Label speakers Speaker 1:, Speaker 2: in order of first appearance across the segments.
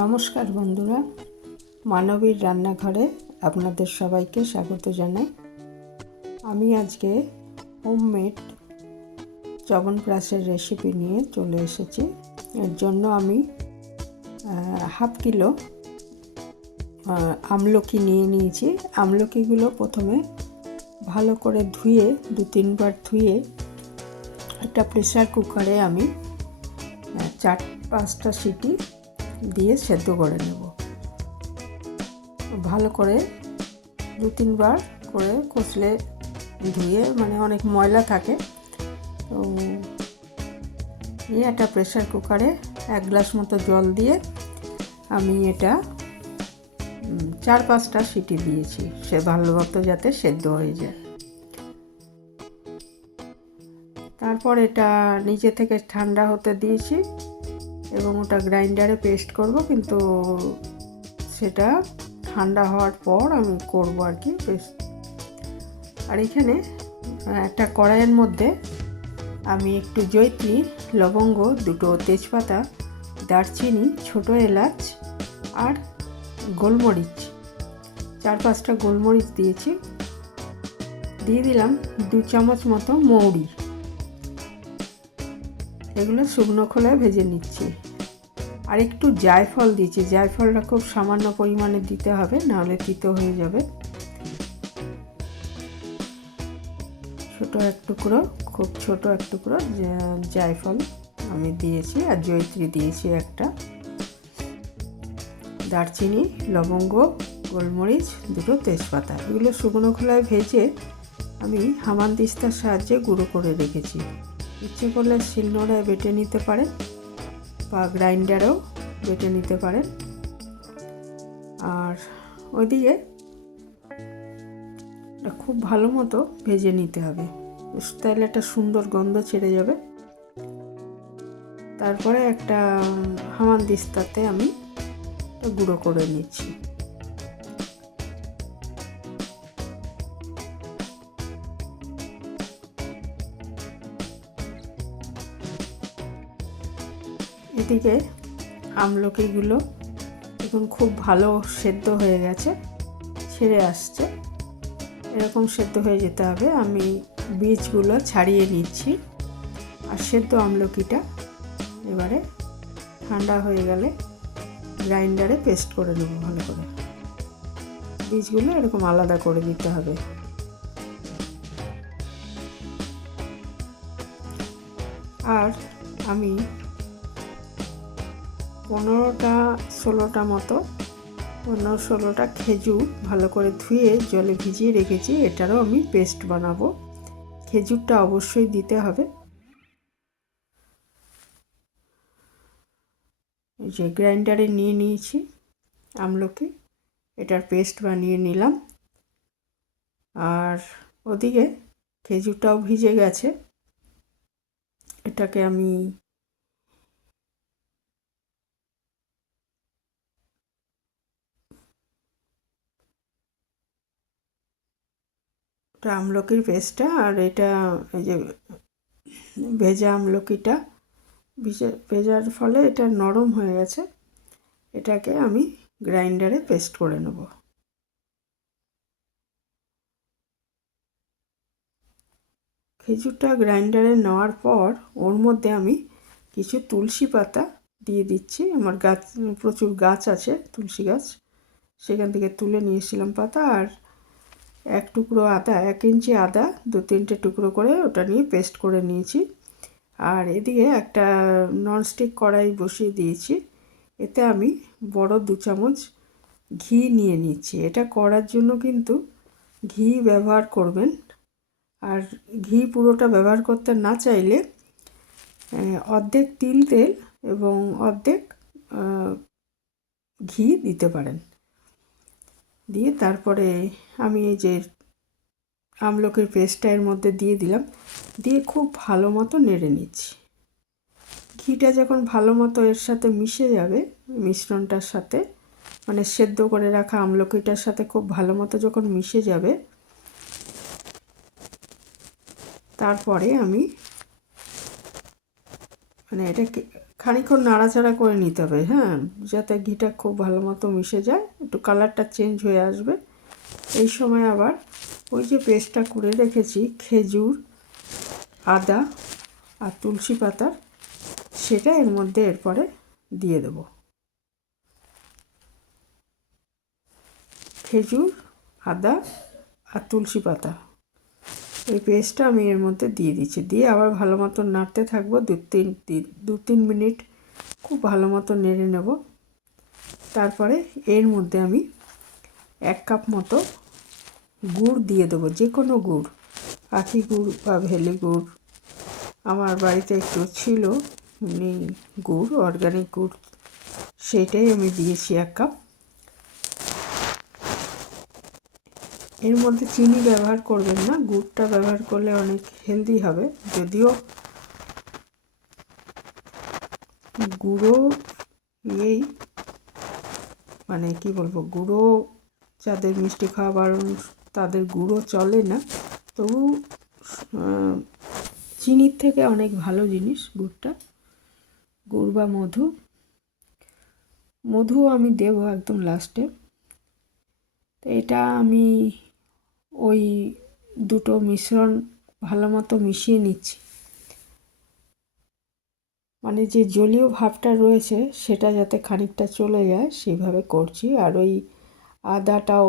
Speaker 1: নমস্কার বন্ধুরা, মানবীর রান্নাঘরে আপনাদের সবাইকে স্বাগত জানাই। আমি আজকে হোমমেড চবনপ্রাসের রেসিপি নিয়ে চলে এসেছি। এর জন্য আমি হাফ কিলো আমলকি নিয়ে নিয়েছি। আমলকিগুলো প্রথমে ভালো করে ধুয়ে, দু তিনবার ধুয়ে একটা প্রেসার কুকারে আমি চার পাঁচটা সিটি দিয়ে সেদ্ধ করে নেব। ভালো করে দু তিনবার করে কষলে ধুয়ে মানে অনেক ময়লা থাকে, তো নিয়ে একটা প্রেশার কুকারে এক গ্লাস মতো জল দিয়ে আমি এটা চার পাঁচটা সিটি দিয়েছি, সে ভালো মতো যাতে সেদ্ধ হয়ে যায়। তারপর এটা নিচে থেকে ঠান্ডা হতে দিয়েছি। এবং ওটা গ্রাইন্ডারে পেস্ট করব, কিন্তু সেটা ঠান্ডা হওয়ার পর আমি করব আর কি পেস্ট। আর এখানে একটা কড়াইয়ের মধ্যে আমি একটু জৈত্রী, লবঙ্গ, দুটো তেজপাতা, দারচিনি, ছোট এলাচ আর গোলমরিচ, চার পাঁচটা গোলমরিচ দিয়েছি। দিয়ে দিলাম দু চামচ মতো মৌরি। এগুলো শুকনো খোলায় ভেজে নিচ্ছি। আর একটু জায়ফল দিচ্ছি। জায়ফলটা খুব সামান্য পরিমাণে দিতে হবে, নাহলে তিতো হয়ে যাবে। ছোট এক টুকরো, খুব ছোট এক টুকরো জায়ফল আমি দিয়েছি আর জয়ত্রী দিয়েছি একটা। দারচিনি, লবঙ্গ, গোলমরিচ, দুটো তেজপাতা। এগুলো শুকনো খোলায় ভেজে আমি হামান দিস্তার সাহায্যে গুঁড়ো করে রেখেছি। ইচ্ছে করলে শিলনোড়ায় বেটে নিতে পারেন বা গ্রাইন্ডারেও বেটে নিতে পারেন। আর ওইদিকে খুব ভালো মতো ভেজে নিতে হবে। তাহলে একটা সুন্দর গন্ধ ছেড়ে যাবে। তারপরে একটা হামান দিস্তাতে আমি গুঁড়ো করে নিচ্ছি। এদিকে আমলকিগুলো এখন খুব ভালো সেদ্ধ হয়ে গেছে, ছেড়ে আসছে। এরকম সেদ্ধ হয়ে যেতে হবে। আমি বীজগুলো ছাড়িয়ে নিচ্ছি আর সেদ্ধ আমলকিটা এবারে ঠান্ডা হয়ে গেলে গ্রাইন্ডারে পেস্ট করে নেব ভালো করে। বীজগুলো এরকম আলাদা করে দিতে হবে। আর আমি পনেরোটা, ষোলোটা মতো, পনেরো, ষোলোটা খেজুর ভালো করে ধুয়ে জলে ভিজিয়ে রেখেছি, এটারও আমি পেস্ট বানাবো। খেজুরটা অবশ্যই দিতে হবে। এই যে গ্রাইন্ডারে নিয়ে নিয়েছি আমলকি, এটার পেস্ট বানিয়ে নিলাম। আর ওদিকে খেজুরটাও ভিজে গেছে, এটাকে আমি এটা আমলকির পেস্টটা আর এটা এই যে ভেজা আমলকিটা ভিজে, ভেজার ফলে এটা নরম হয়ে গেছে। এটাকে আমি গ্রাইন্ডারে পেস্ট করে নেব। খেজুরটা গ্রাইন্ডারে নেওয়ার পর ওর মধ্যে আমি কিছু তুলসী পাতা দিয়ে দিচ্ছি। আমার গাছ, প্রচুর গাছ আছে, তুলসী গাছ। সেখান থেকে তুলে নিয়েছিলাম পাতা আর এক টুকরো আদা, এক ইঞ্চি আদা, দু তিনটে টুকরো করে ওটা নিয়ে পেস্ট করে নিয়েছি। আর এদিকে একটা ননস্টিক কড়াই বসিয়ে দিয়েছি। এতে আমি বড় দু চামচ ঘি নিয়ে নিচ্ছি। এটা করার জন্য কিন্তু ঘি ব্যবহার করবেন। আর ঘি পুরোটা ব্যবহার করতে না চাইলে অর্ধেক তিল তেল এবং অর্ধেক ঘি দিতে পারেন। দিয়ে তারপরে আমি এই যে আমলকির পেস্টটা এর মধ্যে দিয়ে দিলাম, দিয়ে খুব ভালো মতো নেড়ে নিচ্ছি। ঘিটা যখন ভালো মতো এর সাথে মিশে যাবে, মিশ্রণটার সাথে মানে সেদ্ধ করে রাখা আমলকিটার সাথে খুব ভালো মতো যখন মিশে যাবে, তারপরে আমি মানে এটা খানিক্ষণ নাড়াচাড়া করে নিতে হবে হ্যাঁ? যাতে ঘিটা খুব ভালো মতো মিশে যায়, একটু কালারটা চেঞ্জ হয়ে আসবে। এই সময় আবার ওই যে পেস্টটা করে রেখেছি, খেজুর, আদা আর তুলসী পাতার সেটা এর মধ্যে এরপরে দিয়ে দেব। খেজুর, আদা আর তুলসী পাতা। এই পেস্টটা আমি এর মধ্যে দিয়ে দিচ্ছি। দিয়ে আবার ভালো মতো নাড়তে থাকব দু তিন দু তিন মিনিট। খুব ভালো মতো নেড়ে নেব। তারপরে এর মধ্যে আমি এক কাপ মতো গুড় দিয়ে দেবো যে কোনো গুড়। আখি গুড় বা ভেলি গুড়। আমার বাড়িতে একটু ছিল এমনি গুড় অর্গানিক গুড়। সেটাই আমি দিয়েছি এক কাপ। এর মধ্যে চিনি ব্যবহার করবেন না, গুড়টা ব্যবহার করলে অনেক হেলদি হবে। যদিও গুঁড়ো ইয়েই মানে কি বলব, গুঁড়ো যাদের মিষ্টি খাওয়া বারণ, তাদের গুঁড়ো চলে না। তবু চিনির থেকে অনেক ভালো জিনিস গুড়টা। গুড় বা মধু। মধু আমি দেব একদম লাস্টে তো এটা আমি ওই দুটো মিশ্রণ ভালো মতো মিশিয়ে নিচ্ছি। মানে যে জলীয় ভাবটা রয়েছে, সেটা যাতে খানিকটা চলে যায়, সেইভাবে করছি। আর ওই আদাটাও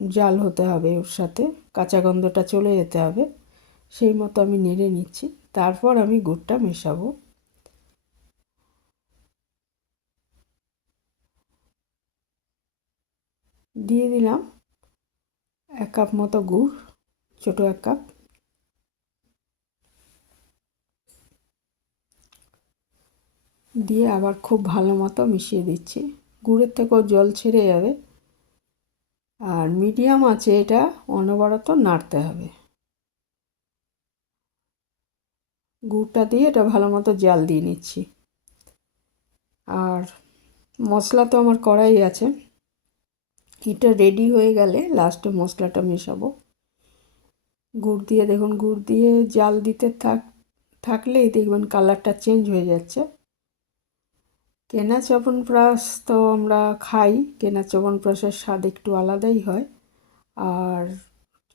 Speaker 1: জাল হতে হবে ওর সাথে, কাঁচা গন্ধটা চলে যেতে হবে, সেই মতো আমি নেড়ে নিচ্ছি। তারপর আমি গুড়টা মেশাবো। দিয়ে দিলাম। এক কাপ মতো গুড়, ছোটো এক কাপ। দিয়ে আবার খুব ভালো মতো মিশিয়ে দিচ্ছি। গুড়ের থেকেও জল ছেড়ে যাবে। আর মিডিয়াম আছে এটা, অনবরত নাড়তে হবে। গুড়টা দিয়ে এটা ভালো মতো জাল দিয়ে নিচ্ছি। আর মশলা তো আমার কড়াই আছে। এটা রেডি হয়ে গেলে লাস্টে মশলাটা মেশাবো। গুড় দিয়ে দেখুন, গুড় দিয়ে জাল দিতে থাক, থাকলেই দেখবেন কালারটা চেঞ্জ হয়ে যাচ্ছে। কেনা চ্যবনপ্রাশ তো আমরা খাই, কেনা চ্যবনপ্রাশের স্বাদ একটু আলাদাই হয়। আর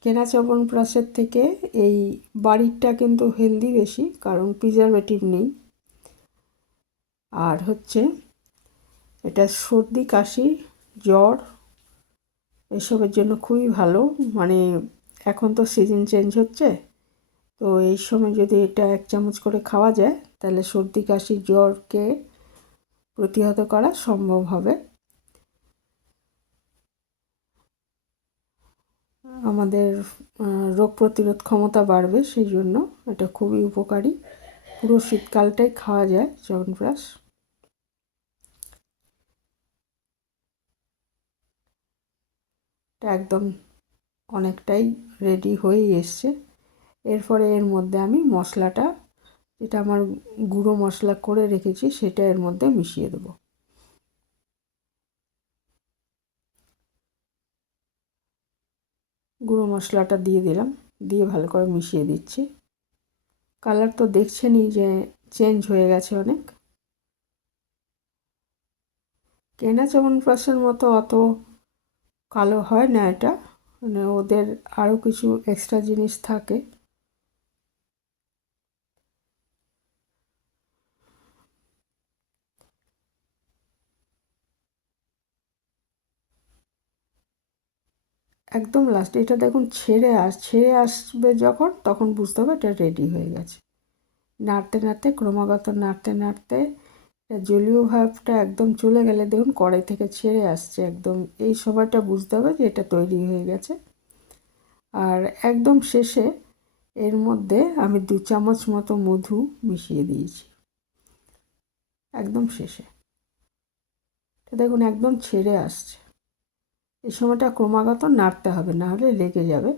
Speaker 1: কেনা চ্যবনপ্রাশের থেকে এই বাড়িরটা কিন্তু হেলদি বেশি, কারণ প্রিজারভেটিভ নেই। আর হচ্ছে এটা সর্দি, কাশি, জ্বর এসবের জন্য খুবই ভালো। মানে এখন তো সিজন চেঞ্জ হচ্ছে। তো এই সময় যদি এটা এক চামচ করে খাওয়া যায়, তাহলে সর্দি, কাশি, জ্বরকে প্রতিহত করা সম্ভব হবে। আমাদের রোগ প্রতিরোধ ক্ষমতা বাড়বে, সেই জন্য এটা খুবই উপকারী। পুরো শীতকালটাই খাওয়া যায় চ্যবনপ্রাশ একদম অনেকটাই রেডি হয়েই এসছে। এরপরে এর মধ্যে আমি মশলাটা, যেটা আমার গুঁড়ো মশলা করে রেখেছি, সেটা এর মধ্যে মিশিয়ে দেবো। গুঁড়ো মশলাটা দিয়ে দিলাম, দিয়ে ভালো করে মিশিয়ে দিচ্ছি। কালার তো দেখছেনই যে চেঞ্জ হয়ে গেছে অনেক। কেনা চ্যবনপ্রাশের মতো অত কালো হয় না এটা? মানে ওদের আরও কিছু এক্সট্রা জিনিস থাকে। একদম লাস্ট এটা দেখুন ছেড়ে আস, ছেড়ে আসবে যখন, তখন বুঝতে হবে এটা রেডি হয়ে গেছে। নাড়তে নাড়তে, ক্রমাগত নাড়তে নাড়তে জলীয় ভাবটা একদম চলে গেলে দেখুন কড়াই থেকে ছেড়ে আসছে একদম। এই সময়টা বুঝতে হবে যে এটা তৈরি হয়ে গেছে। আর একদম শেষে এর মধ্যে আমি দু চামচ মতো মধু মিশিয়ে দিয়েছি। একদম শেষে। দেখুন একদম ছেড়ে আসছে। এই সময়টা ক্রমাগত নাড়তে হবে, না হলে লেগে যাবে।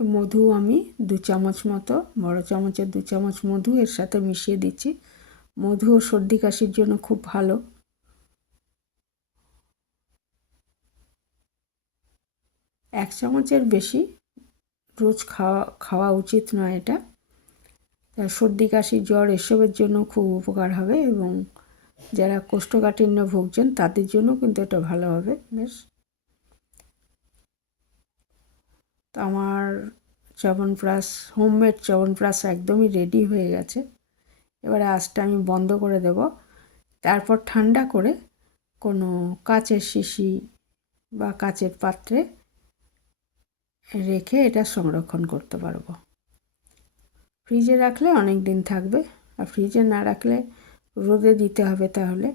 Speaker 1: মধু আমি দু চামচ মতো, বড় চামচের দু চামচ মধু এর সাথে মিশিয়ে দিচ্ছি। মধু সর্দি কাশির জন্য খুব ভালো। এক চামচের বেশি রোজ খাওয়া খাওয়া উচিত নয় এটা। সর্দি কাশি জ্বর এসবের জন্য খুব উপকার হবে এবং যারা কোষ্ঠকাঠিন্য ভুগছেন তাদের জন্য কিন্তু এটা ভালো হবে, বেশ। তো আমার চ্যবনপ্রাশ হোমমেড চ্যবনপ্রাশ একদমই রেডি হয়ে গেছে। এবারে আঁচটা আমি বন্ধ করে দেব। তারপর ঠান্ডা করে কোনো কাচের শিশি বা কাচের পাত্রে রেখে এটা সংরক্ষণ করতে পারব। ফ্রিজে রাখলে অনেক দিন থাকবে। আর ফ্রিজে না রাখলে রোদে দিতে হবে তাহলে।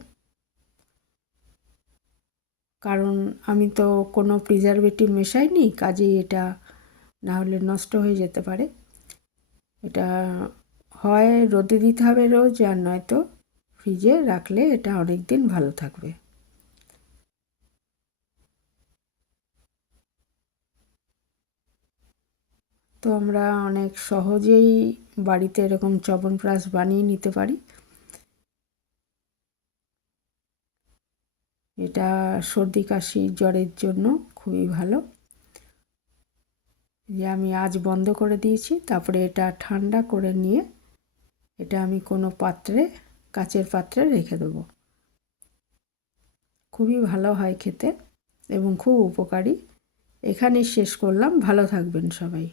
Speaker 1: কারণ আমি তো কোনো প্রিজারভেটিভ মেশাইনি, কাজেই এটা না হলে নষ্ট হয়ে যেতে পারে। এটা হয়, রোদে দিতে হবে রোজ, আর নয়তো ফ্রিজে রাখলে এটা অনেক দিন ভালো থাকবে। তো আমরা অনেক সহজেই বাড়িতে এরকম চবনপ্রাশ বানিয়ে নিতে পারি। এটা সর্দি, কাশি, জ্বরের জন্য খুবই ভালো। যে আমি আজ বন্ধ করে দিয়েছি, তারপরে এটা ঠান্ডা করে নিয়ে এটা আমি কোনো পাত্রে, কাচের পাত্রে রেখে দেব। খুবই ভালো হয় খেতে এবং খুব উপকারী। এখানেই শেষ করলাম, ভালো থাকবেন সবাই।